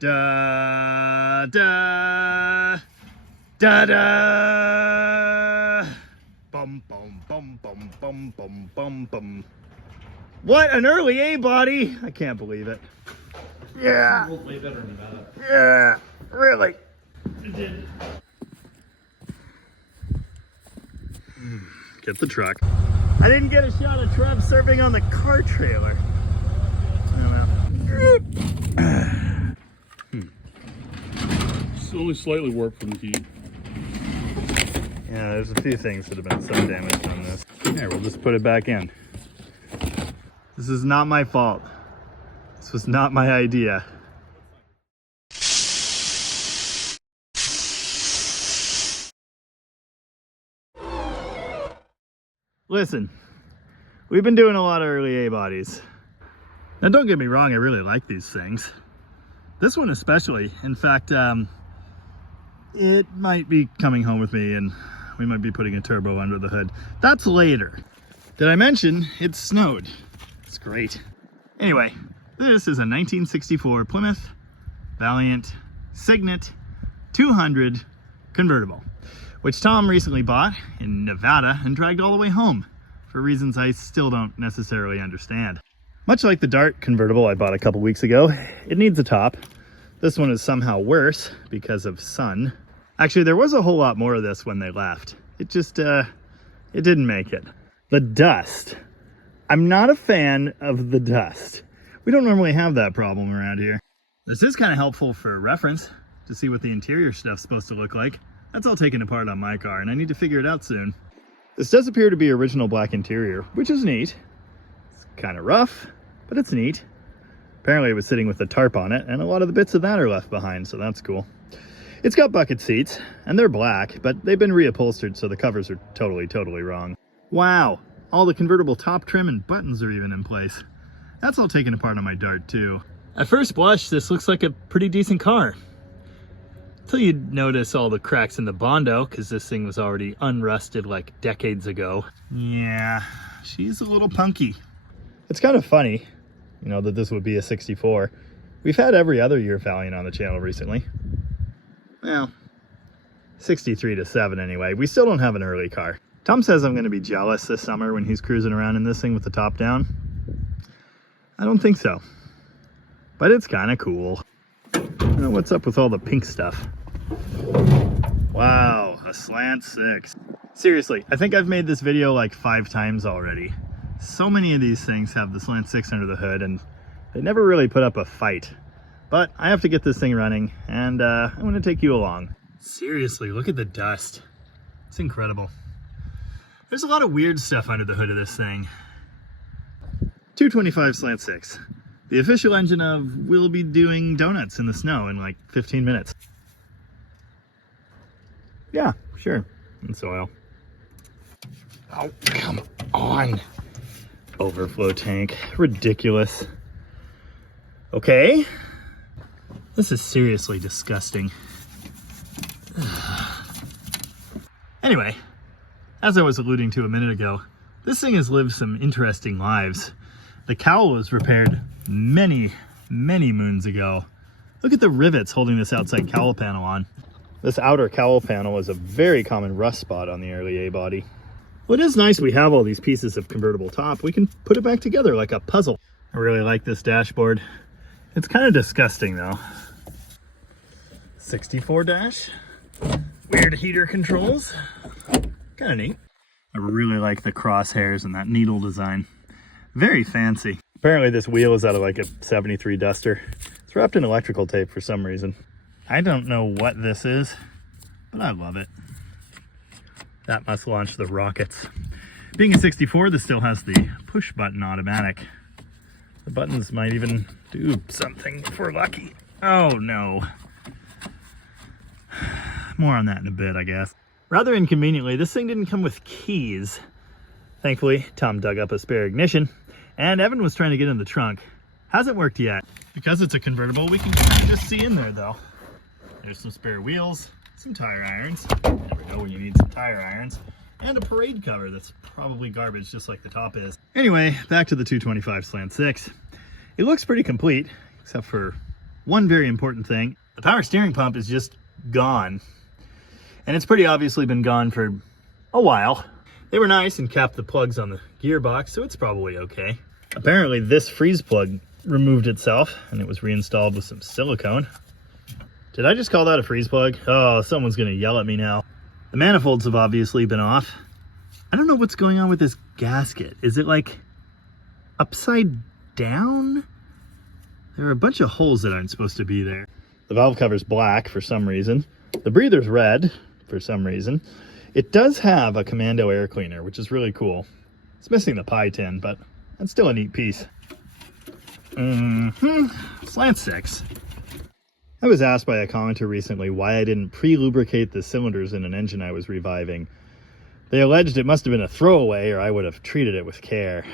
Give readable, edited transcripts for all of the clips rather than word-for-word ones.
Da da da da. Bum bum bum bum bum bum bum bum. What an early A body! I can't believe it. Yeah. Way better than that. Yeah. Really. It did. Get the truck. I didn't get a shot of Trev surfing on the car trailer. I don't know. It's only slightly warped from the heat. Yeah, there's a few things that have been sun damaged on this. Here, we'll just put it back in. This is not my fault. This was not my idea. Listen, we've been doing a lot of early A bodies. Now don't get me wrong, I really like these things. This one especially. In fact, it might be coming home with me and we might be putting a turbo under the hood. That's later. Did I mention it snowed? It's great. Anyway, this is a 1964 Plymouth Valiant Signet 200 convertible, which Tom recently bought in Nevada and dragged all the way home for reasons I still don't necessarily understand. Much like the Dart convertible I bought a couple weeks ago, it needs a top. This one is somehow worse because of sun. Actually, there was a whole lot more of this when they left. It just, it didn't make it. The dust. I'm not a fan of the dust. We don't normally have that problem around here. This is kind of helpful for reference to see what the interior stuff's supposed to look like. That's all taken apart on my car and I need to figure it out soon. This does appear to be original black interior, which is neat. It's kind of rough, but it's neat. Apparently it was sitting with a tarp on it and a lot of the bits of that are left behind, so that's cool. It's got bucket seats and they're black, but they've been reupholstered so the covers are totally wrong. Wow, all the convertible top trim and buttons are even in place. That's all taken apart on my Dart too. At first blush, this looks like a pretty decent car. Until you notice all the cracks in the Bondo, because this thing was already unrusted like decades ago. Yeah, she's a little punky. It's kind of funny, you know, that this would be a 64. We've had every other year Valiant on the channel recently. Well, 63 to 7 anyway. We still don't have an early car. Tom says I'm going to be jealous this summer when he's cruising around in this thing with the top down. I don't think so. But it's kind of cool. What's up with all the pink stuff? Wow, a slant 6. Seriously, I think I've made this video like 5 times already. So many of these things have the slant 6 under the hood and they never really put up a fight. But I have to get this thing running and I'm going to take you along. Seriously, look at the dust. It's incredible. There's a lot of weird stuff under the hood of this thing. 225 slant 6. The official engine of we'll be doing donuts in the snow in like 15 minutes. Yeah, sure. And soil. Oh, come on. Overflow tank. Ridiculous. Okay. This is seriously disgusting. Anyway, as I was alluding to a minute ago, this thing has lived some interesting lives. The cowl was repaired many moons ago. Look at the rivets holding this outside cowl panel on. This outer cowl panel is a very common rust spot on the early A body. Well, it is nice we have all these pieces of convertible top. We can put it back together like a puzzle. I really like this dashboard. It's kind of disgusting though. 64 dash. Weird heater controls. Kind of neat. I really like the crosshairs and that needle design. Very fancy. Apparently this wheel is out of like a 73 Duster. It's wrapped in electrical tape for some reason. I don't know what this is, but I love it. That must launch the rockets. Being a 64, this still has the push button automatic. The buttons might even do something if we're lucky. Oh no. More on that in a bit, I guess. Rather inconveniently, this thing didn't come with keys. Thankfully, Tom dug up a spare ignition, and Evan was trying to get in the trunk. Hasn't worked yet. Because it's a convertible, we can kind of just see in there though. There's some spare wheels, some tire irons. Never know when you need some tire irons. And a parade cover that's probably garbage just like the top is. Anyway, back to the 225 slant 6. It looks pretty complete, except for one very important thing. The power steering pump is just gone. And it's pretty obviously been gone for a while. They were nice and capped the plugs on the gearbox, so it's probably okay. Apparently this freeze plug removed itself and it was reinstalled with some silicone. Did I just call that a freeze plug? Oh, someone's gonna yell at me now. The manifolds have obviously been off. I don't know what's going on with this gasket. Is it like upside down? There are a bunch of holes that aren't supposed to be there. The valve cover's black for some reason. The breather's red for some reason. It does have a commando air cleaner, which is really cool. It's missing the pie tin, but that's still a neat piece. Slant 6. I was asked by a commenter recently why I didn't pre-lubricate the cylinders in an engine I was reviving. They alleged it must have been a throwaway or I would have treated it with care.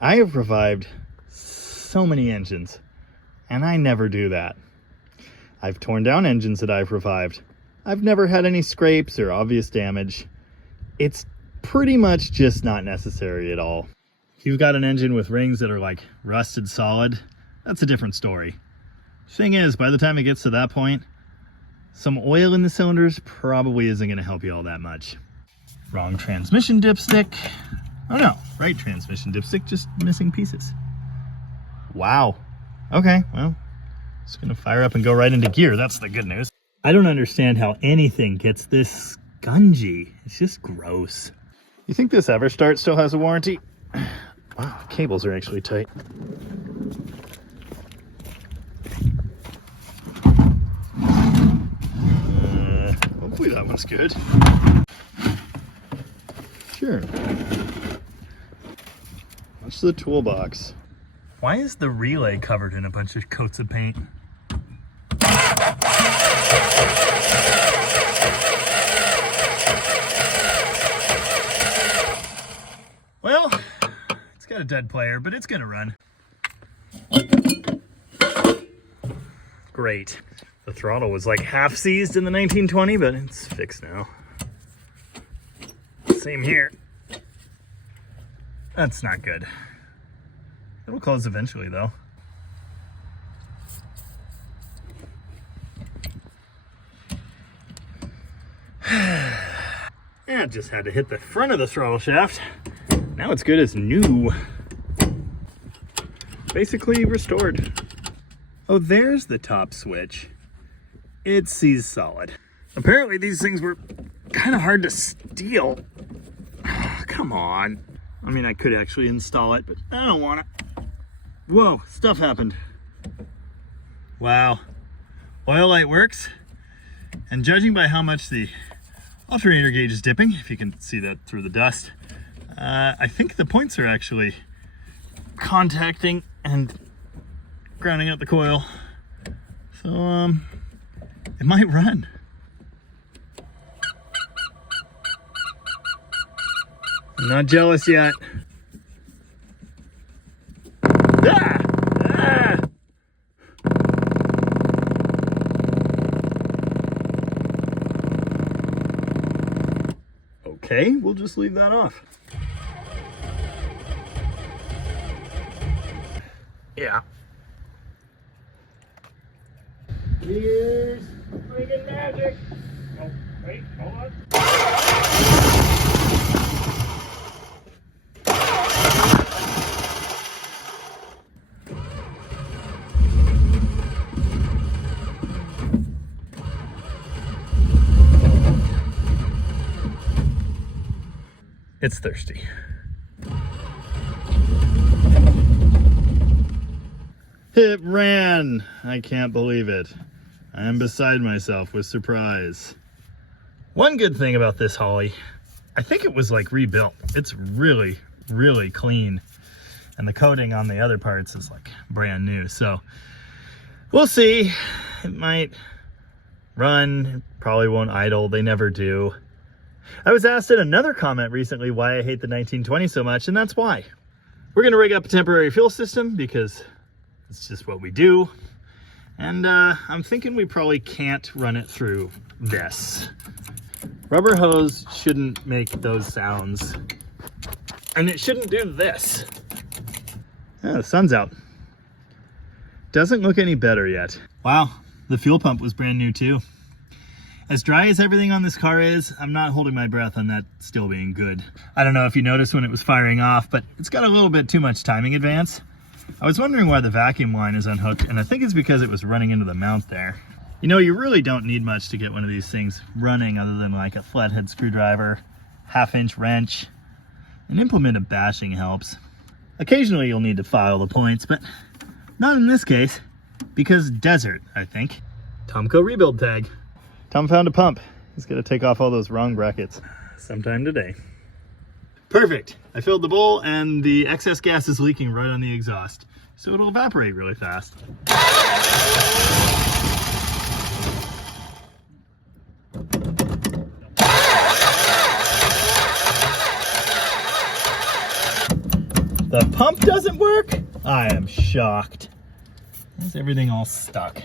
I have revived so many engines, and I never do that. I've torn down engines that I've revived. I've never had any scrapes or obvious damage. It's pretty much just not necessary at all. If you've got an engine with rings that are like rusted solid, that's a different story. Thing is, by the time it gets to that point, some oil in the cylinders probably isn't going to help you all that much. Wrong transmission dipstick. Oh no, right transmission dipstick, just missing pieces. Wow. Okay, well, it's going to fire up and go right into gear. That's the good news. I don't understand how anything gets this spongy. It's just gross. You think this EverStart still has a warranty? Wow, the cables are actually tight. Hopefully that one's good. Sure. What's the toolbox? Why is the relay covered in a bunch of coats of paint? Well, it's got a dead player, but it's gonna run. Great. The throttle was like half seized in the 1920, but it's fixed now. Same here. That's not good. It'll close eventually though. I just had to hit the front of the throttle shaft. Now it's good as new. Basically restored. Oh, there's the top switch. It sees solid. Apparently these things were kind of hard to steal. Come on. I mean, I could actually install it, but I don't want it. Whoa, stuff happened. Wow. Oil light works. And judging by how much the alternator gauge is dipping, if you can see that through the dust, I think the points are actually contacting and grounding out the coil. So, it might run. I'm not jealous yet. Ah! Ah! Okay, we'll just leave that off. Yeah. Here's freaking magic. Oh, wait, hold on. It's thirsty. It ran! I can't believe it. I am beside myself with surprise. One good thing about this Holly, I think it was like rebuilt. It's really, really clean. And the coating on the other parts is like brand new. So we'll see. It might run, it probably won't idle. They never do. I was asked in another comment recently why I hate the 1920 so much, and that's why. We're gonna rig up a temporary fuel system because it's just what we do. And I'm thinking we probably can't run it through this. Rubber hose shouldn't make those sounds. And it shouldn't do this. Yeah, the sun's out. doesn't look any better yet. Wow, the fuel pump was brand new too. As dry as everything on this car is, I'm not holding my breath on that still being good. I don't know if you noticed when it was firing off, but it's got a little bit too much timing advance. I was wondering why the vacuum line is unhooked, and I think it's because it was running into the mount there. You know, you really don't need much to get one of these things running other than like a flathead screwdriver, 1/2-inch wrench. An implement of bashing helps. Occasionally you'll need to file the points, but not in this case, because desert, I think. Tomco rebuild tag. Tom found a pump. He's got to take off all those wrong brackets sometime today. Perfect. I filled the bowl and the excess gas is leaking right on the exhaust, so it'll evaporate really fast. The pump doesn't work? I am shocked. Why is everything all stuck?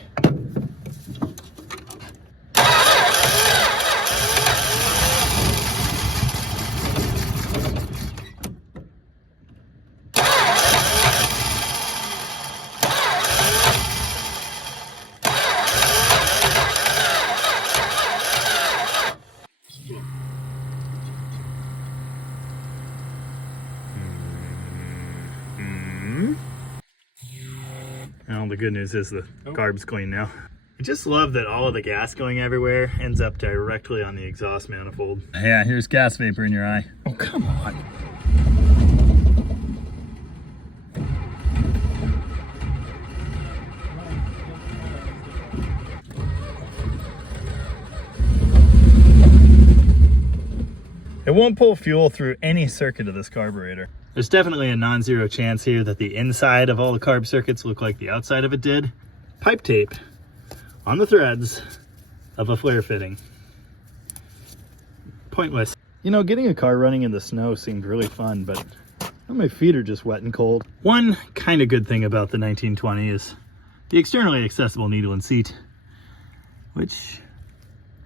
Well, the good news is the carb's clean now. I just love that all of the gas going everywhere ends up directly on the exhaust manifold. Yeah, here's gas vapor in your eye. Oh, come on. It won't pull fuel through any circuit of this carburetor. There's definitely a non-zero chance here that the inside of all the carb circuits look like the outside of it did. Pipe tape on the threads of a flare fitting. Pointless. You know, getting a car running in the snow seemed really fun, but my feet are just wet and cold. One kind of good thing about the 1920 is the externally accessible needle and seat, which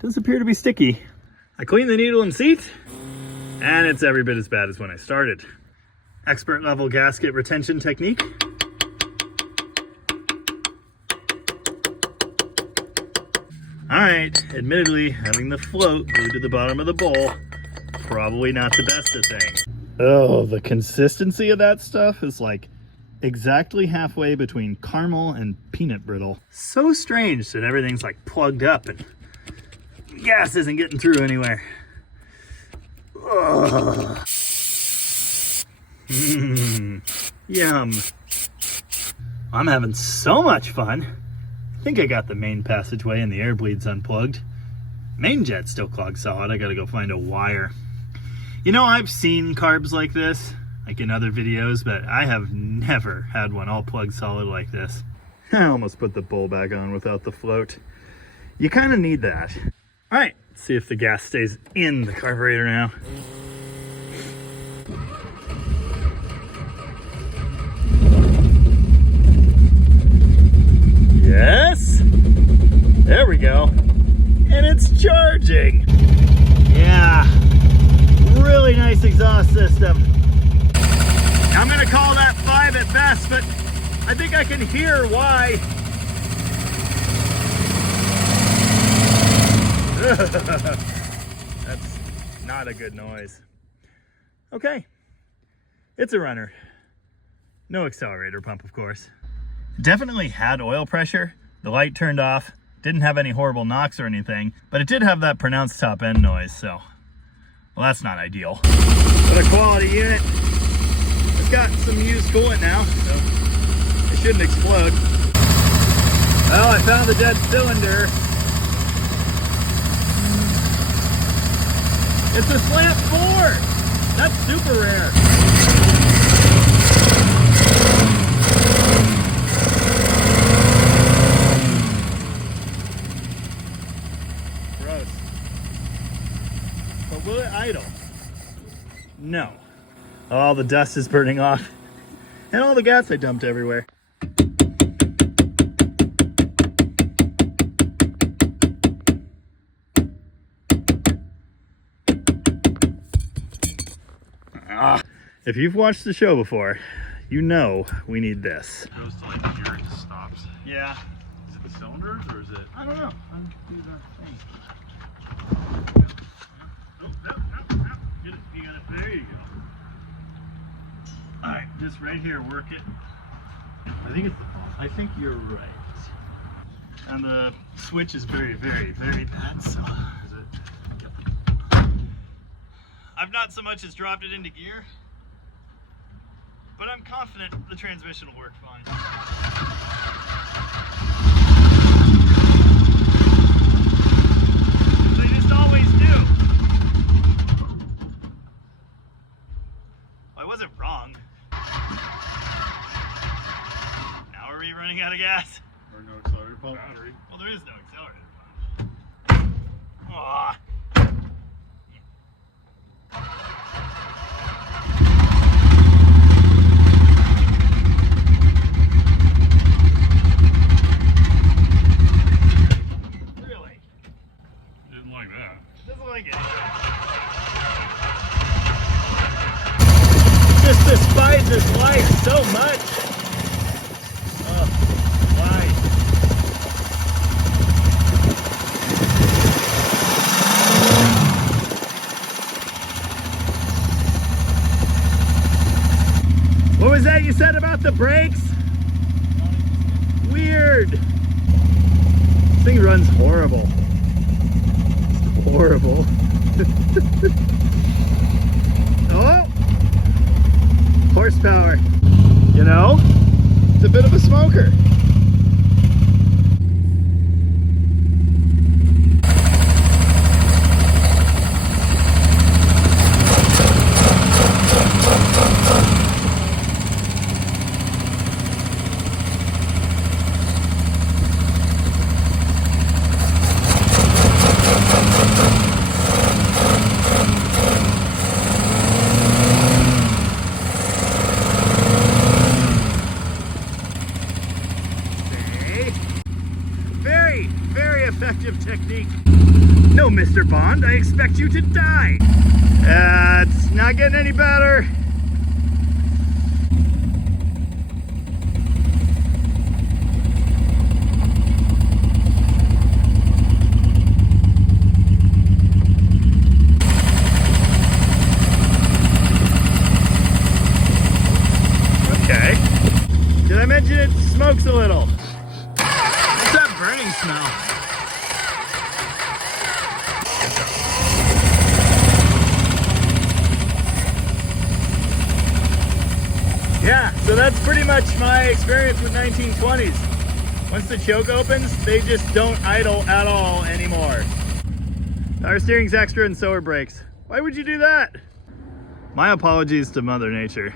does appear to be sticky. I cleaned the needle and seat, and it's every bit as bad as when I started. Expert level gasket retention technique. All right, admittedly, having the float glued to the bottom of the bowl, probably not the best of things. Oh, the consistency of that stuff is like exactly halfway between caramel and peanut brittle. So strange that everything's like plugged up and gas isn't getting through anywhere. Ugh. Yum. I'm having so much fun. I think I got the main passageway and the air bleeds unplugged. Main jet's still clogged solid. I gotta go find a wire. You know, I've seen carbs like this, like in other videos, but I have never had one all plugged solid like this. I almost put the bowl back on without the float. You kind of need that. All right, let's see if the gas stays in the carburetor now. Yes, there we go. And it's charging. Yeah, really nice exhaust system. I'm gonna call that 5 at best, but I think I can hear why. That's not a good noise. Okay, it's a runner. No accelerator pump, of course. Definitely had oil pressure. The light turned off. Didn't have any horrible knocks or anything, but it did have that pronounced top end noise, so, well, that's not ideal. But a quality unit. It's got some used coolant now, so it shouldn't explode. Well, I found the dead cylinder. It's a slant 4. That's super rare. Gross. But will it idle? No. All the dust is burning off. And all the gas I dumped everywhere. If you've watched the show before, you know we need this. It goes to like here, it just stops. Yeah. Is it the cylinders or is it? I don't know. Get it. You got it. There you go. Alright, just right here, work it. I think it's the fault. I think you're right. And the switch is very, very, very bad, so. Is it? Yep. I've not so much as dropped it into gear, but I'm confident the transmission will work fine. They just always do. Well, I wasn't wrong. Now are we running out of gas? Or no accelerator pump? Battery. Well, there is no accelerator pump. Aw. Really? Didn't like that. Doesn't like it. Just despises life so much. Oh, why? What was that you said about the brakes? Weird. This thing runs horrible. It's horrible. Oh! Horsepower. You know, it's a bit of a smoker. Very effective technique. No, Mr. Bond, I expect you to die. It's not getting any better. Okay. Did I mention it smokes a little? What's that burning smell? Yeah, so that's pretty much my experience with 1920s. Once the choke opens, they just don't idle at all anymore. Power steering's extra and so are brakes. Why would you do that? My apologies to Mother Nature.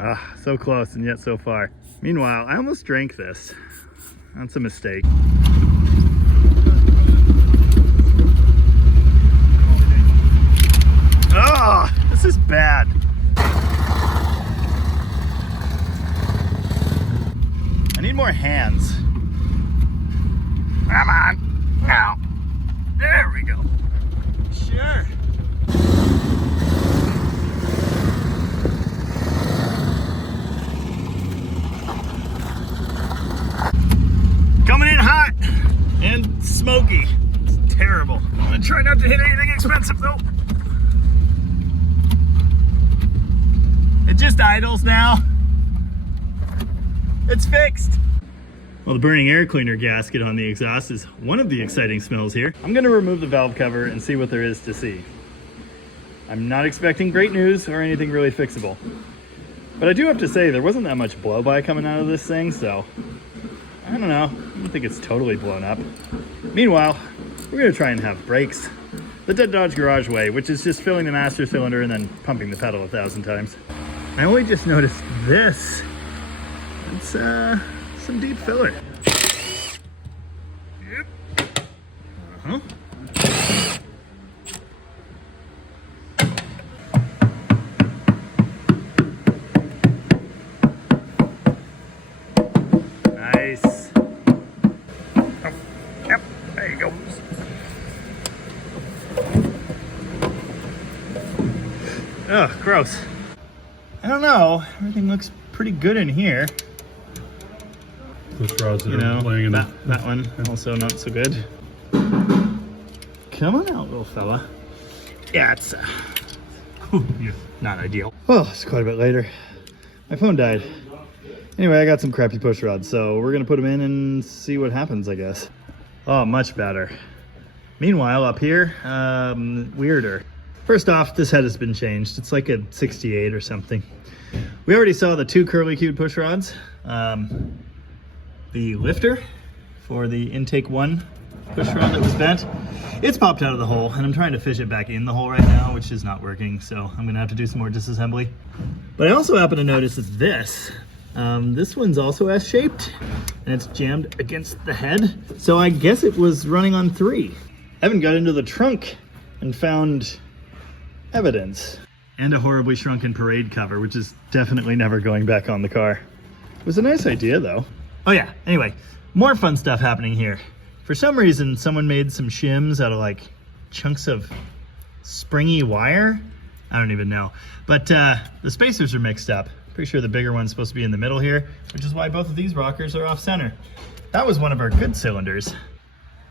Ah, so close and yet so far. Meanwhile, I almost drank this. That's a mistake. Oh, this is bad. I need more hands. Come on. Now. There we go. Sure. Coming in hot and smoky. It's terrible. I'm gonna try not to hit anything expensive though. It just idles now. It's fixed. Well, the burning air cleaner gasket on the exhaust is one of the exciting smells here. I'm gonna remove the valve cover and see what there is to see. I'm not expecting great news or anything really fixable. But I do have to say, there wasn't that much blow-by coming out of this thing, so I don't know. I don't think it's totally blown up. Meanwhile, we're gonna try and have brakes the Dead Dodge Garage way, which is just filling the master cylinder and then pumping the pedal 1,000 times. I only just noticed this. It's some deep filler. Yep. Uh-huh. Nice. Oh, yep, there you go. Ugh, gross. I don't know. looks pretty good in here. Push rods that You know, are laying in that one also not so good. Come on out, little fella. Yeah, it's yeah. not ideal. Well, it's quite a bit later. My phone died. Anyway, I got some crappy push rods, so we're gonna put them in and see what happens, I guess. Oh, much better. Meanwhile, up here, weirder. First off, this head has been changed. It's like a 68 or something. We already saw the 2 curly-cued push rods. The lifter for the intake 1 push rod that was bent, it's popped out of the hole, and I'm trying to fish it back in the hole right now, which is not working, so I'm gonna have to do some more disassembly. But I also happen to notice that this one's also S-shaped, and it's jammed against the head, so I guess it was running on 3. I haven't got into the trunk and found evidence. And a horribly shrunken parade cover, which is definitely never going back on the car. It was a nice idea, though. Oh yeah, anyway, more fun stuff happening here. For some reason, someone made some shims out of like chunks of springy wire. I don't even know. But the spacers are mixed up. Pretty sure the bigger one's supposed to be in the middle here, which is why both of these rockers are off center. That was one of our good cylinders.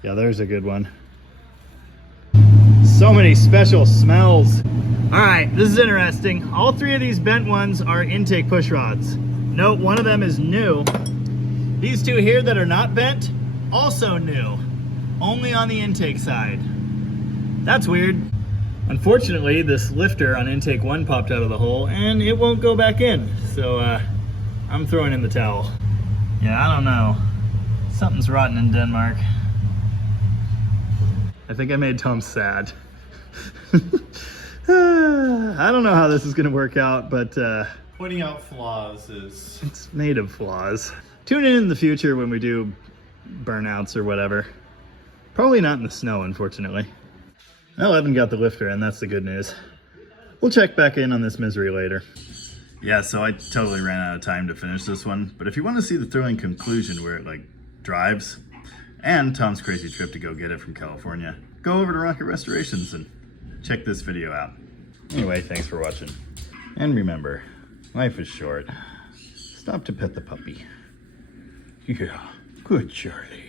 Yeah, there's a good one. So many special smells. All right, this is interesting. All 3 of these bent ones are intake push rods. Note, one of them is new. These 2 here that are not bent, also new. Only on the intake side. That's weird. Unfortunately, this lifter on intake 1 popped out of the hole and it won't go back in. So I'm throwing in the towel. Yeah, I don't know. Something's rotten in Denmark. I think I made Tom sad. I don't know how this is gonna work out, but pointing out flaws is... it's made of flaws. Tune in the future when we do burnouts or whatever. Probably not in the snow, unfortunately. Well, Evan got the lifter, and that's the good news. We'll check back in on this misery later. Yeah, so I totally ran out of time to finish this one, but if you want to see the thrilling conclusion where it like drives, and Tom's crazy trip to go get it from California, go over to Rocket Restorations and check this video out. Anyway, thanks for watching. And remember, life is short. Stop to pet the puppy. Yeah, good Charlie.